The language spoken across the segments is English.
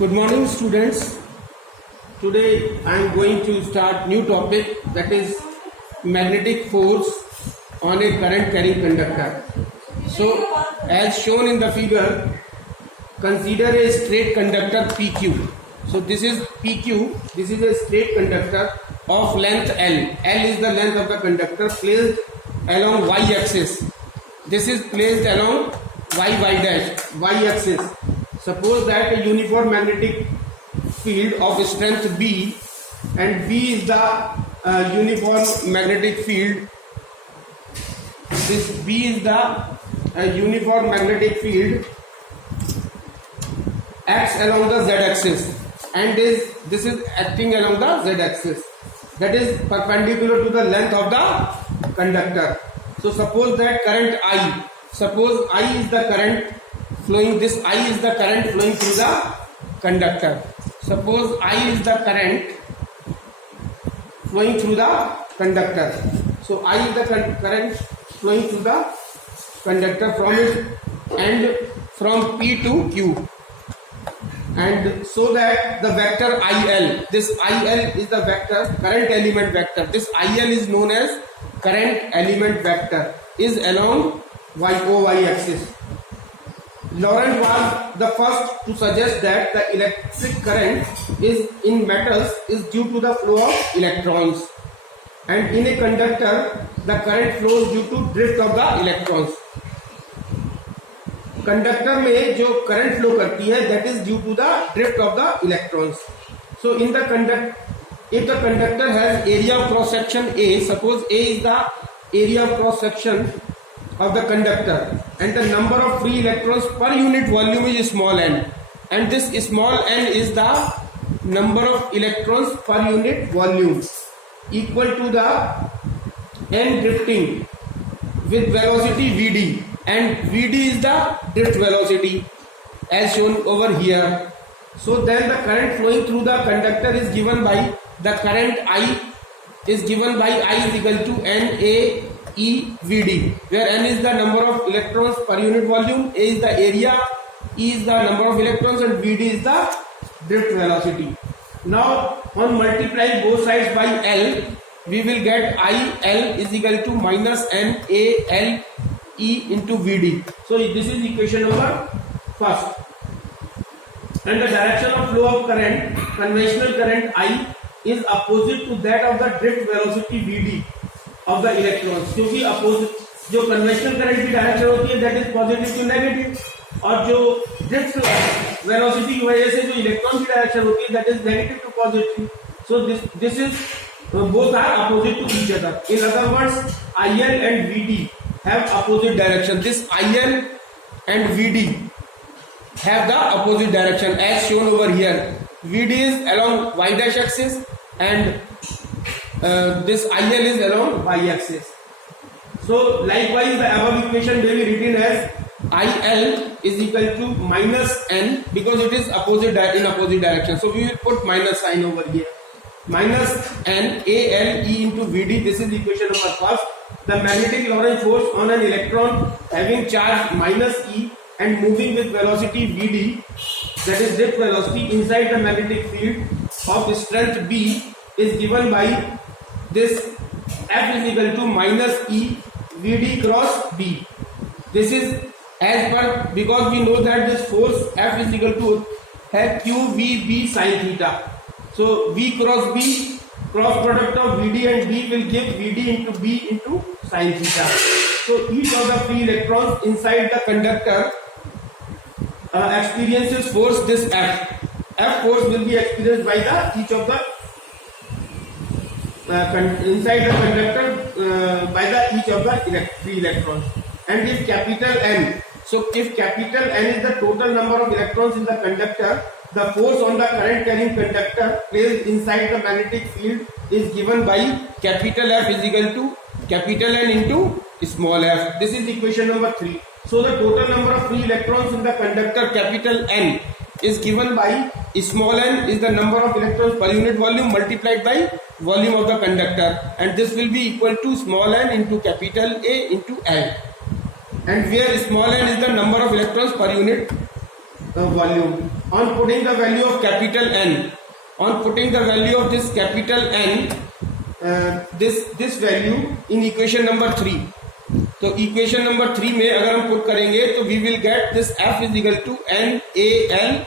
Good morning, students. Today I am going to start new topic, that is magnetic force on a current carrying conductor. So as shown in the figure, consider a straight conductor PQ. So this is PQ, this is a straight conductor of length L. L is the length of the conductor placed along y axis. This is placed along y axis. Suppose that a uniform magnetic field of strength B, and B is the uniform magnetic field. This B is the uniform magnetic field acts along the z axis, and this is acting along the z axis, that is perpendicular to the length of the conductor. So suppose that current I, suppose I is the current flowing, this I is the current flowing through the conductor. Suppose I is the current flowing through the conductor. So I is the current flowing through the conductor from its end, from P to Q. And so that the vector IL, this IL is the vector, current element vector. This IL is known as current element vector, is along OY axis. Lorentz was the first to suggest that the electric current is in metals is due to the flow of electrons, and in a conductor the current flows due to drift of the electrons. Conductor में जो current flow करती है, that is due to the drift of the electrons. So in the if the conductor has area of cross section A, suppose A is the area of cross section of the conductor, and the number of free electrons per unit volume is small n, and this small n is the number of electrons per unit volume, equal to the n drifting with velocity Vd, and Vd is the drift velocity as shown over here. So then the current flowing through the conductor is given by the current I is given by I is equal to NA Vd, where n is the number of electrons per unit volume, A is the area, E is the number of electrons, and Vd is the drift velocity. Now on multiplying both sides by L, we will get IL is equal to minus NAL E into Vd. So this is equation number first. And the direction of flow of current, conventional current I, is opposite to that of the drift velocity Vd of the electrons, क्योंकि opposite जो conventional current की direction होती है that is positive to negative, और जो drift velocity की वजह से जो इलेक्ट्रॉन की डायरेक्शन होती है that is negative to positive. So this is both are opposite to each other. In other words, IL and Vd have opposite direction. This IL and Vd have the opposite direction as shown over here. Vd is along y dash axis and this IL is along y axis. So likewise the above equation will be written as IL is equal to minus n, because it is opposite in opposite direction. So we will put minus sign over here. Minus n AL E into Vd. This is equation number first. The magnetic Lorentz force on an electron having charge minus E and moving with velocity Vd, that is drift velocity, inside the magnetic field of strength B is given by this F is equal to minus E Vd cross B. This is as per, because we know that this force F is equal to QVB sin theta. So V cross B, cross product of Vd and B will give Vd into B into sin theta. So each of the free electrons inside the conductor experiences force this F. F force will be experienced by each of the inside the conductor by each of the free electrons. And if capital N, so if capital N is the total number of electrons in the conductor, the force on the current carrying conductor placed inside the magnetic field is given by capital F is equal to capital N into small f. This is equation number 3. So the total number of free electrons in the conductor capital N is given by small n is the number of electrons per unit volume multiplied by volume of the conductor, and this will be equal to small n into capital A into L. and where small n is the number of electrons per unit volume. On putting the value of capital N, on putting the value of this capital N, this value in equation number 3. तो equation number 3 में अगर हम put करेंगे तो we will get this F is equal to NaL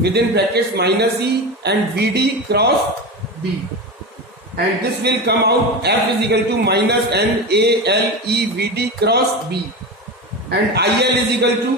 with in brackets minus E and VD cross B, and this will come out F is equal to minus NaLeVD cross B, and IL is equal to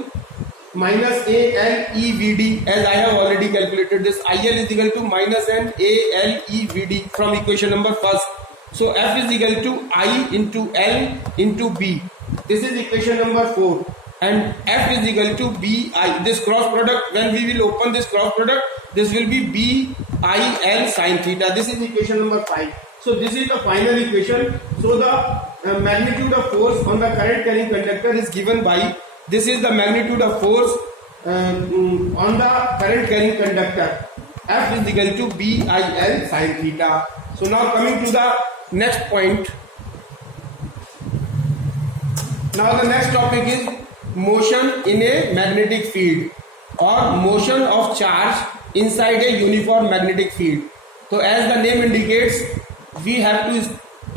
minus ALEVD, as I have already calculated this. IL is equal to minus NaLeVD from equation number first. So F is equal to I into L into B. This is equation number 4, and F is equal to BI. This cross product, when we will open this cross product, this will be BIL sin theta. This is equation number 5. So this is the final equation. So the magnitude of force on the current carrying conductor is given by, this is the magnitude of force on the current carrying conductor. F is equal to BIL sin theta. So now coming to the next point. Now the next topic is motion in a magnetic field or motion of charge inside a uniform magnetic field. So as the name indicates, we have to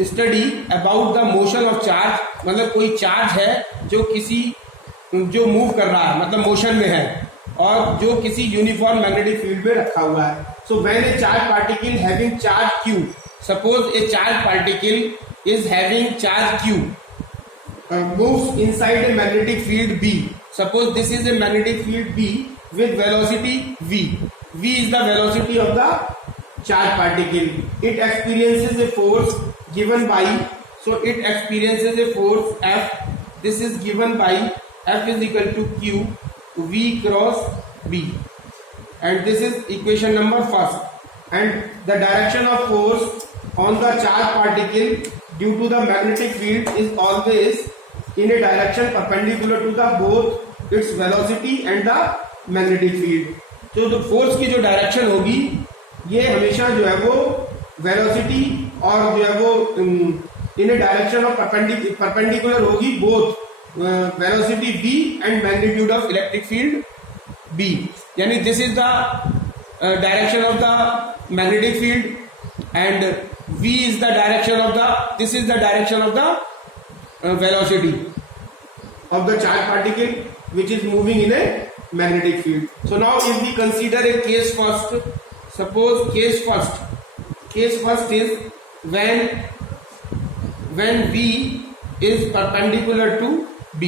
study about the motion of charge. मतलब कोई charge है जो move कर रहा है, मतलब motion में है, और जो किसी यूनिफॉर्म मैग्नेटिक फील्ड में रखा हुआ है. So when a charge particle having charge Q, suppose a charge particle is having charge Q, moves inside a magnetic field B. Suppose this is a magnetic field B with velocity V. V is the velocity of the charge particle. It experiences a force given by, so it experiences a force F. This is given by F is equal to Q V cross B, and this is equation number first. And the direction of force on the charge particle due to the magnetic field is always in a direction perpendicular to the both its velocity and the magnetic field. तो force की जो direction होगी ये हमेशा जो है वो velocity और जो है वो इन ए डायरेक्शन ऑफ परपेंडिकुलर होगी both velocity v and magnitude of electric field b. यानी this is the direction of the magnetic field and v is the direction of the, this is the direction of the velocity of the charge particle which is moving in a magnetic field. So now if we consider a case first, suppose case first is when V is perpendicular to B.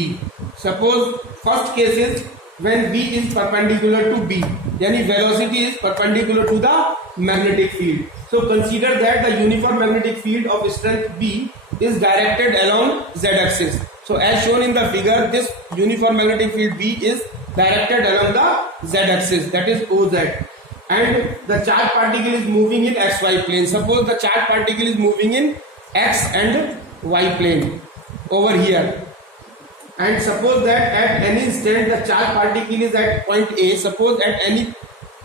Suppose first case is when V is perpendicular to B, yani velocity is perpendicular to the magnetic field. So consider that the uniform magnetic field of strength B is directed along z axis. So as shown in the figure, this uniform magnetic field B is directed along the z axis, that is OZ, and the charge particle is moving in xy plane. Suppose the charge particle is moving in x and y plane over here, and suppose that at any instant the charge particle is at point A. Suppose at any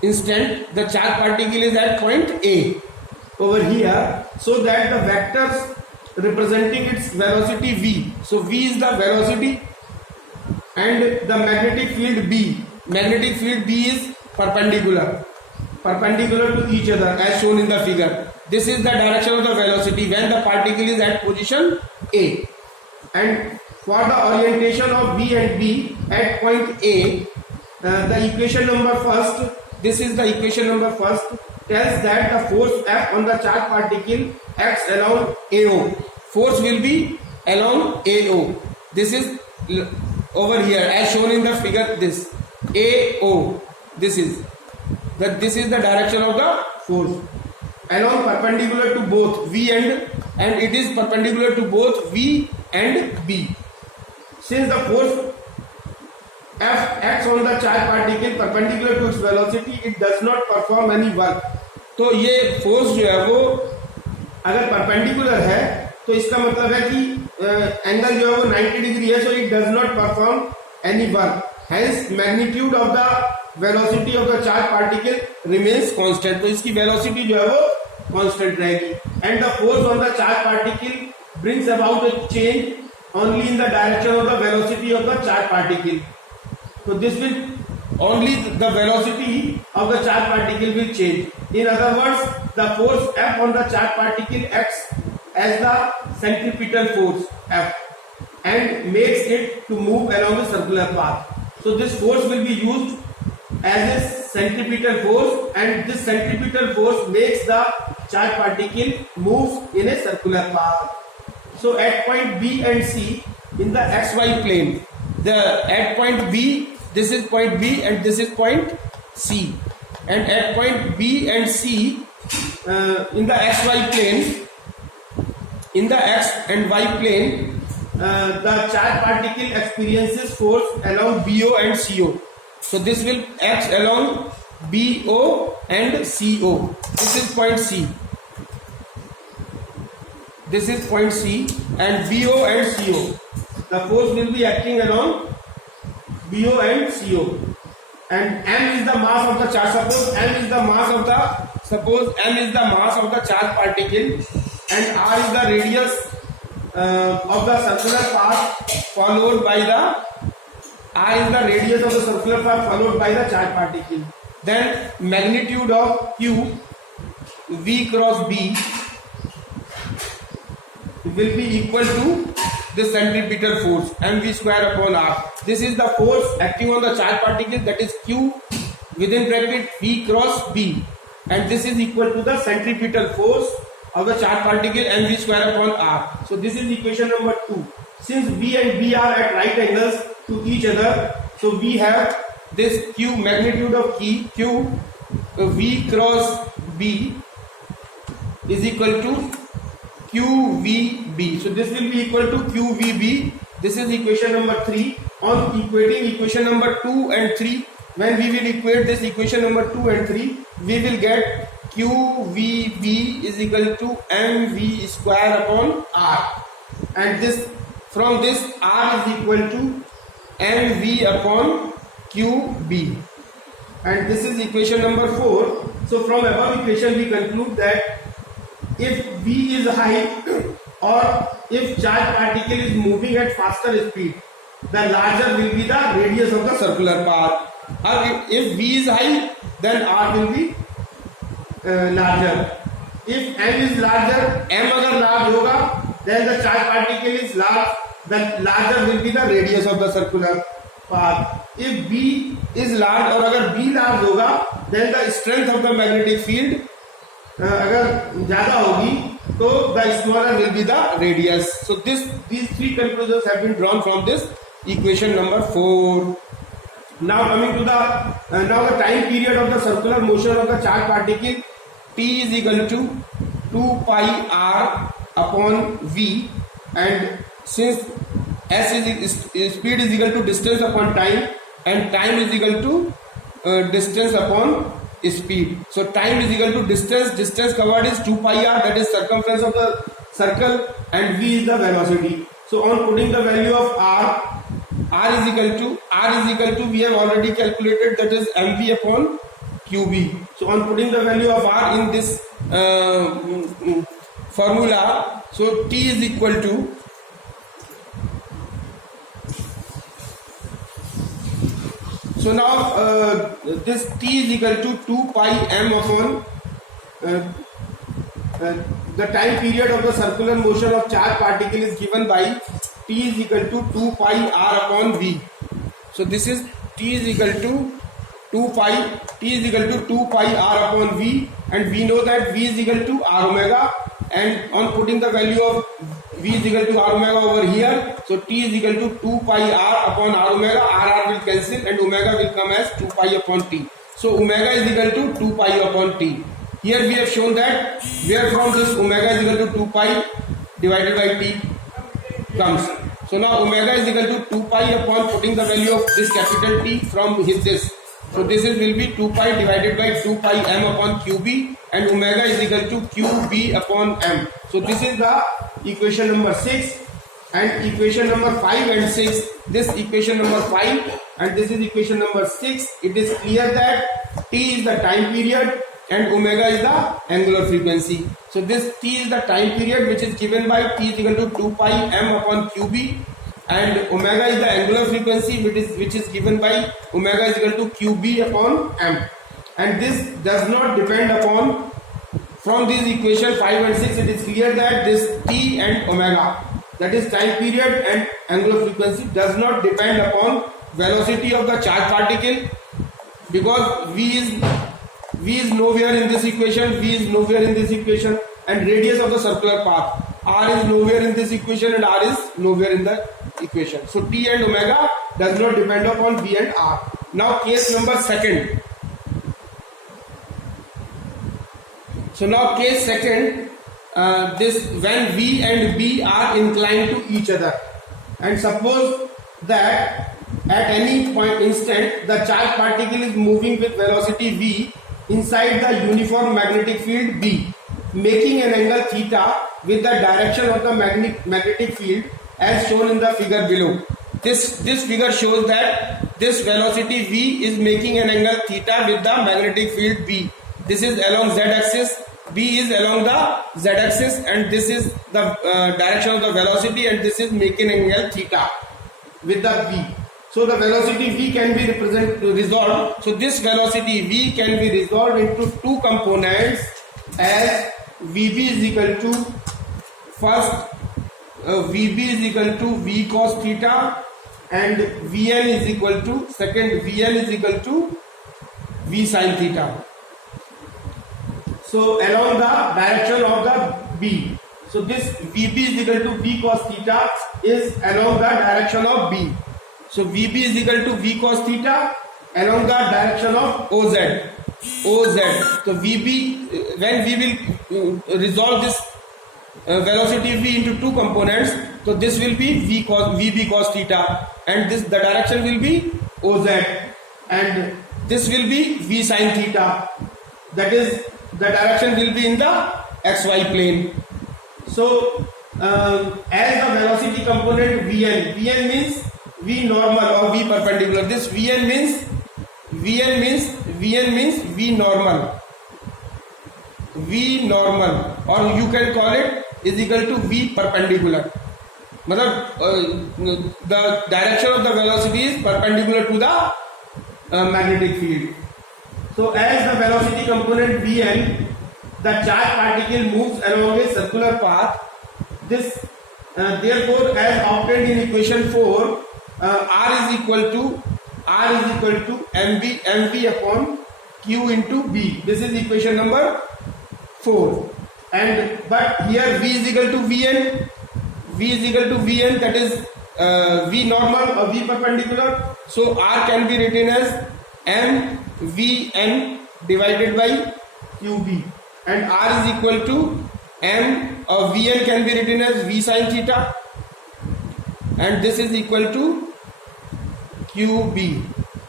instant the charge particle is at point A over here, so that the vectors representing its velocity V. So V is the velocity and the magnetic field B. Magnetic field B is perpendicular to each other as shown in the figure. This is the direction of the velocity when the particle is at position A. And for the orientation of V and B at point A, the equation number first, this is the equation number first, tells that the force F on the charge particle acts along AO. Force will be along AO. This is over here as shown in the figure. This AO. This is the direction of the force along perpendicular to both V and it is perpendicular to both V and B. Since the force F acts on the charge particle perpendicular to its velocity, it does not perform any work. तो ये force जो है वो अगर perpendicular है तो इसका मतलब है कि एंगल जो है वो 90 डिग्री है, so it does not perform any work. Hence magnitude of the velocity of the charge particle remains constant. तो इसकी वेलोसिटी जो है वो कांस्टेंट रहेगी. And the force on the charge particle brings about a change only in the direction of the velocity of the charge particle. So this will only the velocity of the charged particle will change. In other words, the force F on the charged particle acts as the centripetal force F and makes it to move along the circular path. So this force will be used as a centripetal force, and this centripetal force makes the charged particle move in a circular path. So at point B and C in the xy plane, at point B, this is point B and this is point C, and at point B and C in the xy plane, in the x and y plane, the charged particle experiences force along BO and CO. So this will act along BO and CO. This is point C. This is point C, and BO and CO. The force will be acting along BO and CO. And M is the mass of the charge. Suppose M is the mass of the charged particle, and R is the radius of the circular path followed by the charged particle. Then magnitude of Q V cross B will be equal to the centripetal force mv square upon r. This is the force acting on the charged particle, that is Q within bracket V cross B, and this is equal to the centripetal force of the charged particle mv square upon r. So this is equation number 2. Since V and B are at right angles to each other, so we have this Q, magnitude of Q V cross B is equal to QVB. So this will be equal to QVB. This is equation number 3. On equating equation number 2 and 3, when we will equate this equation number 2 and 3, we will get QVB is equal to mv square upon r, and this, from this, r is equal to mv upon QB, and this is equation number 4. So from above equation we conclude that if V is high or if charged particle is moving at faster speed, the larger will be the radius of the circular path. If V is high, then R will be larger. If M is larger, M agar large hoga, then the charged particle is large, the larger will be the radius of the circular path. If B is large or agar B large hoga, then the strength of the magnetic field अगर ज्यादा होगी तो the smaller will be the radius. So these three conclusions have been drawn from this equation number 4. Now coming to the time period of the circular motion of the charged particle, T is equal to 2 pi r upon V, and since S is speed is equal to distance upon time, and time is equal to distance upon speed. So time is equal to distance covered is 2 pi r, that is circumference of the circle, and V is the velocity. So on putting the value of r is equal to we have already calculated, that is mv upon qb. So on putting the value of r in this formula, so T is equal to so now this T is equal to 2 pi m upon the time period of the circular motion of charged particle is given by T is equal to 2 pi r upon V. So this is T is equal to 2 pi r upon V, and we know that V is equal to r omega, and on putting the value of V is equal to r omega over here, so T is equal to 2 pi r upon r omega, r will cancel and omega will come as 2 pi upon T. So omega is equal to 2 pi upon T. Here we have shown that where from this omega is equal to 2 pi divided by T comes. So now omega is equal to 2 pi upon putting the value of this capital T from this. So this will be 2 pi divided by 2 pi m upon qb, and omega is equal to qb upon m. So this is the equation number 6, and equation number 5 and 6. This equation number 5 and this is equation number 6. It is clear that T is the time period and omega is the angular frequency. So this T is the time period which is given by T is equal to 2 pi m upon qb, and omega is the angular frequency which is given by omega is equal to qb upon m, and this does not depend upon, from this equation 5 and 6 it is clear that this t and omega, that is time period and angular frequency, does not depend upon velocity of the charged particle, because v is nowhere in this equation, v is nowhere in this equation, and radius of the circular path r is nowhere in this equation and r is nowhere in the equation. So t and omega does not depend upon v and r. Now case number second. So now case second, this when v and b are inclined to each other, and suppose that at any point instant the charged particle is moving with velocity v inside the uniform magnetic field b, making an angle theta with the direction of the magnetic field as shown in the figure below. This figure shows that this velocity v is making an angle theta with the magnetic field b. This is along z axis, b is along the z axis, and this is the direction of the velocity, and this is making an angle theta with the v. So the velocity v can be resolved. So this velocity v can be resolved into two components as vb is equal to, first vb is equal to v cos theta, and vn is equal to, second vn is equal to v sin theta. So along the direction of the b, so this vb is equal to v cos theta is along the direction of b. So vb is equal to v cos theta along the direction of oz. So vb, when we will resolve this velocity v into two components, so this will be vb cos theta, and this the direction will be oz, and this will be v sin theta, that is the direction will be in the xy plane. So as the velocity component vn means v normal or v perpendicular. This vn means v normal, or you can call it is equal to v perpendicular. मतलब the direction of the velocity is perpendicular to the magnetic field. So as the velocity component vn, the charged particle moves along a circular path. This therefore, as obtained in equation 4, r is equal to mv upon q into b. This is equation number 4. And but here v is equal to vn, that is v normal or v perpendicular. So r can be written as mvn divided by qb, and r is equal to m or vn can be written as v sin theta, and this is equal to qb.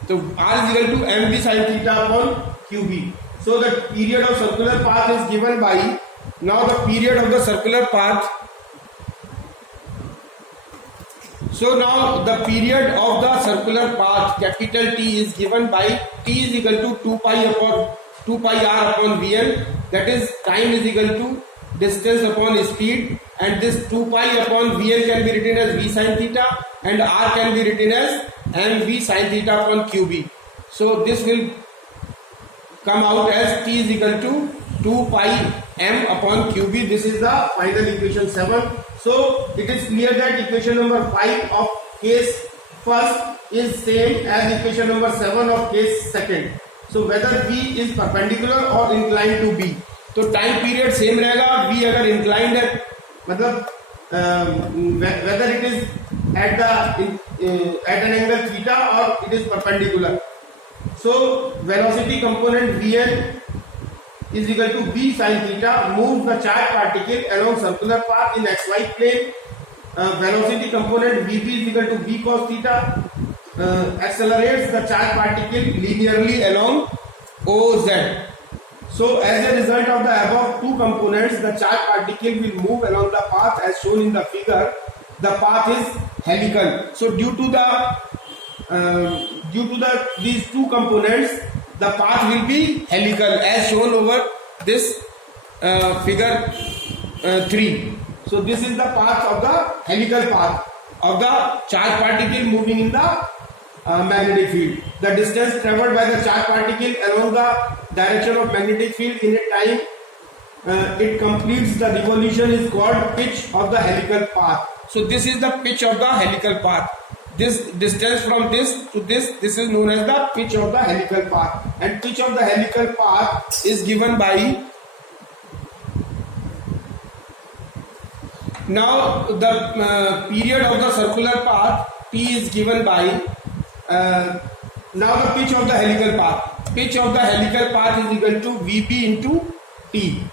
So r is equal to mv sin theta upon qb. So the period of circular path is given by, now the period of the circular path. So now the period of the circular path capital T is given by T is equal to 2 pi r upon Vn, that is time is equal to distance upon speed, and this 2 pi upon Vn can be written as v sin theta, and r can be written as mv sin theta upon qb. So this will come out as T is equal to 2 pi m upon qb. This is the final equation 7. So it is clear that equation number 5 of case first is same as equation number 7 of case second. So whether v is perpendicular or inclined to b, तो time period same रहेगा. v अगर inclined है, मतलब whether it is at an angle theta or it is perpendicular. So velocity component vn is equal to v sin theta, moves the charged particle along circular path in xy plane. Velocity component vb is equal to v cos theta, accelerates the charged particle linearly along oz. So as a result of the above two components, the charged particle will move along the path as shown in the figure. The path is helical. So due to these two components, the path will be helical as shown over this figure 3. So this is the path of the helical path. of the charge particle moving in the magnetic field. The distance traveled by the charge particle along the direction of magnetic field in a time it completes the revolution is called pitch of the helical path. So this is the pitch of the helical path. This distance from this to this is known as the pitch of the helical path. And pitch of the helical path is given by, now the period of the circular path T is given by, now the pitch of the helical path. Pitch of the helical path is equal to Vp into T.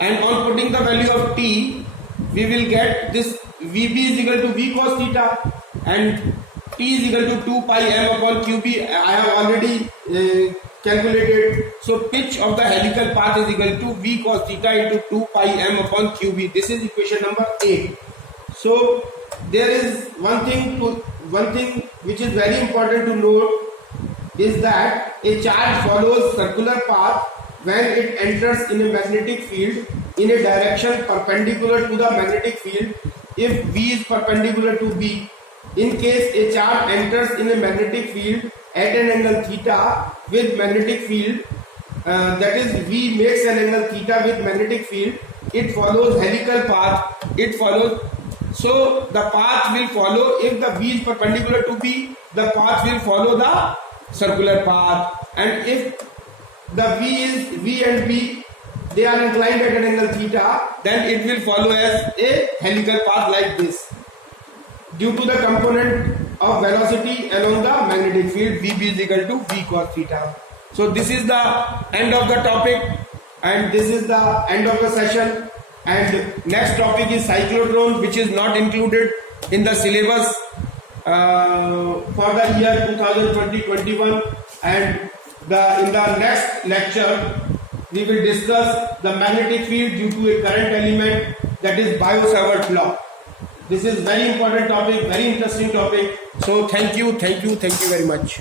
And on putting the value of T, we will get this Vb is equal to V cos theta and T is equal to 2 pi m upon qb. I have already calculated. So pitch of the helical path is equal to V cos theta into 2 pi m upon qb. This is equation number 8. So there is one thing which is very important to note is that a charge follows circular path when it enters in a magnetic field in a direction perpendicular to the magnetic field if V is perpendicular to B. In case a charge enters in a magnetic field at an angle theta with magnetic field, that is V makes an angle theta with magnetic field, it follows helical path. So the path will follow, if the V is perpendicular to B, the path will follow the circular path, and if the V and B, they are inclined at an angle theta, then it will follow as a helical path like this, due to the component of velocity along the magnetic field Vb is equal to V cos theta. So this is the end of the topic and this is the end of the session, and next topic is cyclotron, which is not included in the syllabus for the year 2020-21, and in the next lecture we will discuss the magnetic field due to a current element, that is Biot-Savart law. This is very important topic, very interesting topic. So thank you very much.